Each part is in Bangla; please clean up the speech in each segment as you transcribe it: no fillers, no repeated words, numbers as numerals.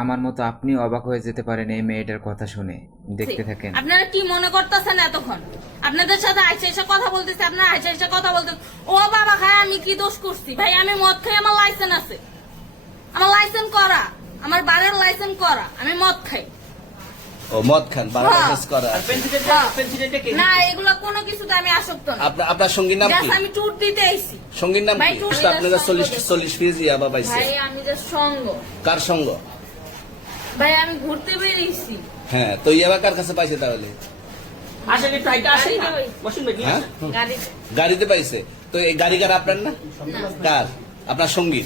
আমার মতো আপনি অবাক হয়ে যেতে পারেন এই মেয়েটার কথা শুনে। দেখতে থাকেন। আপনারা কি মনে করতেছেন এতক্ষণ? আপনাদের সাথে আইসা এসে কথা বলতেছি, আপনারা আইসা এসে কথা বলতেন। ও বাবা খায়, আমি কি দোষ করছি? ভাই আমি মদ খাই, আমার লাইসেন্স আছে, আমার লাইসেন্স করা, আমার বারের লাইসেন্স করা, আমি মদ খাই। ও মদ খান, বারবার হ্যাঁ। শেষ করা। না এগুলো কোনো কিছুতে আমি আসক্ত না। আপনার সঙ্গীর নাম কি? Just আমি ট্যুর দিতে আইছি। সঙ্গীর নাম ভাই, কি? ট্যুর আপনারা দিতে 40 পিস ইয়াবা পাইছে। ভাই আমি যে সঙ্গ, কার সঙ্গ? ভাই আমি ঘুরতে বেরিয়েছি। হ্যাঁ, তো ইয়াবা কার কাছে পাইছে তাহলে? আসেন একটু আইটা আসেন না। বসুন ভাই। হ্যাঁ, গাড়িতে। গাড়িতে পাইছে। তো এই গাড়ি কার? আপনার না? কার? আপনার সঙ্গী?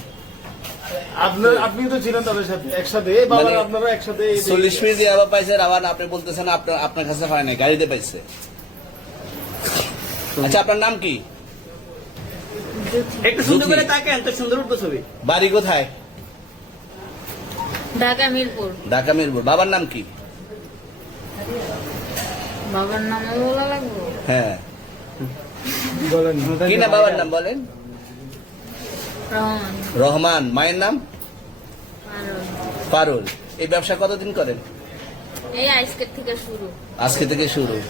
আপনি তো ছিলেন তাদের সাথে একসাথে, বাবা আপনারা একসাথে 40 পিস ইয়াবা পাইছে, আবার আপনি বলতেছেন আপনার কাছে হয় নাই, গাড়িতে পাইছে। আচ্ছা, আপনার নাম কি? একটু সুন্দর জ্যোতি। করে তাকান, তো সুন্দর উঠবো ছবি। বাড়ি কোথায়? ঢাকা মিরপুর। ঢাকা মিরপুর। বাবার নাম কি? বাবার নাম বলা লাগবে? হ্যাঁ, বলেন কি না বাবার নাম বলেন? রহমান। রহমান। মায়ের নাম? পারুল। পারুল। এই ব্যবসা কতদিন করেন? এই আজকের থেকে শুরু। আজকে থেকে শুরু।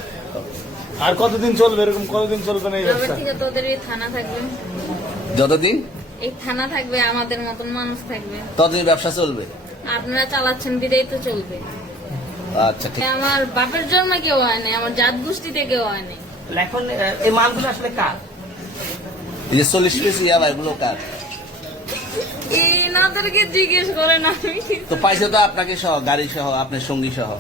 আর কতদিন চলবে, এরকম কতদিন চলবে না এই তবে ব্যবসা? থেকে তোদের এই থানা থাকবে, যতদিন এই থানা থাকবে, আমাদের মতন মানুষ থাকবে। ততদিন ব্যবসা চলবে। আপনারা চালাচ্ছেন বিদায় তো চলবে। আচ্ছা, ঠিক। আমার বাপের জন্ম কেউ হয় নাই, আমার জাত গোষ্ঠীতে কেউ হয় নাই। তাহলে এখন এই মালগুলো আসলে কার? এই যে 40 পিস ইয়াবা, এগুলো কার? এনাদেরকে জিজ্ঞেস করেন, আমি তো পাইছে তো আপনাকে সহ, গাড়ি সহ, আপনার সঙ্গী সহ।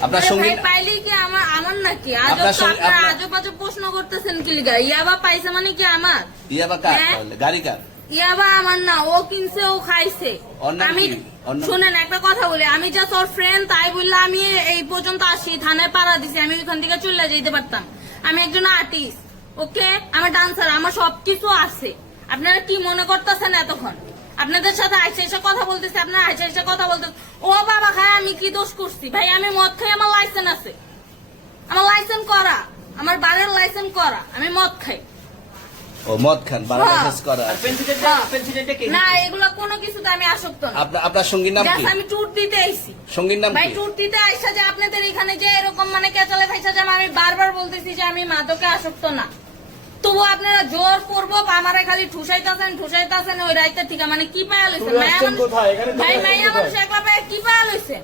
আপনার সঙ্গী ভাই পাইলেই কি আমার নাকি? আজব আপনার তো, সঙ্গে- আপনারা আপনার- আজব আজব প্রশ্ন করতেছেন কি লিগা? ইয়াবা পাইছে মানে কি আমার? ইয়াবা কার হ্যাঁ? তাহলে? গাড়ি কার? ইয়াবা আমার না, ও কিনছে, ও খাইছে। ওর নাম আমি কি? ওর নাম- শুনেন একটা কথা বলি, আমি জাস্ট ওর ফ্রেন্ড, তাই বললে আমি এই পর্যন্ত আসি, থানায় পাড়া দিছি, আমি ওইখান থেকে চলে যেতে পারতাম। আমি একজন আর্টিস্ট, ওকে, আমার ডান্সার, আমার সবকিছু আছে। আপনারা কি মনে করতেছেন এতক্ষণ? আপনাদের সাথে আইসা এসে কথা বলতেছি, আপনারা আইসা এসে কথা বলতেছেন। ও বাবা খায়, আমি কি দোষ করছি? ভাই আমি মদ খাই, আমার লাইসেন্স আছে, আমার লাইসেন্স করা, আমার বারের লাইসেন্স করা, আমি মদ খাই। ও মদ খান, বারবার হ্যাঁ। শেষ করা। আর পেন্সিলটা কে? না এগুলো কোনো কিছুতে আমি আসক্ত না। আপনার সঙ্গীর নাম কি? Just আমি ট্যুর দিতে আইছি। সঙ্গীর নাম ভাই কি? ট্যুর দিতে আইসা যে আপনাদের এখানে যে এরকম মানে কেচালে ফাইসা যে আমি বারবার বলতেছি যে আমি মাদকে আসক্ত না, তবু আপনারা জোর করবো আমারে খালি ঠুসাইতাছেন ওই রাইতে থেকে, মানে কি পায়া লইছেন? তুমি মায়া আসছেন মানুষ, কোথায়? এখানে ভাই তুমি মাইয়া আসছেন মানুষ কোথায়? একলা পায়ে কি পায়া লইছেন?